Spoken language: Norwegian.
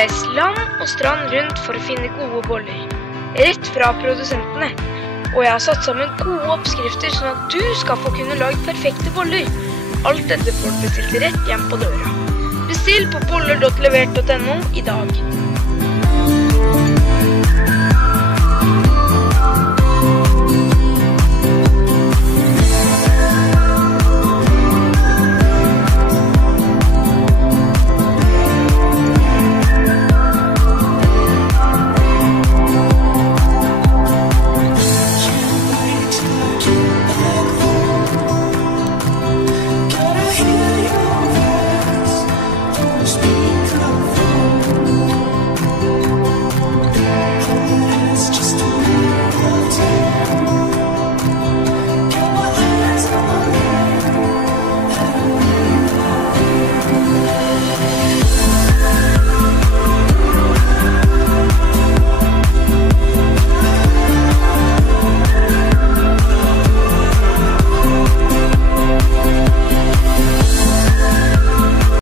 reist land og strand rundt for å finne gode boller, rett fra produsentene. Og jeg har satt sammen gode oppskrifter sånn at du skal få kunne lage perfekte boller. Alt dette får du bestilt rett hjem på døra. Bestill på boller.levert.no i dag.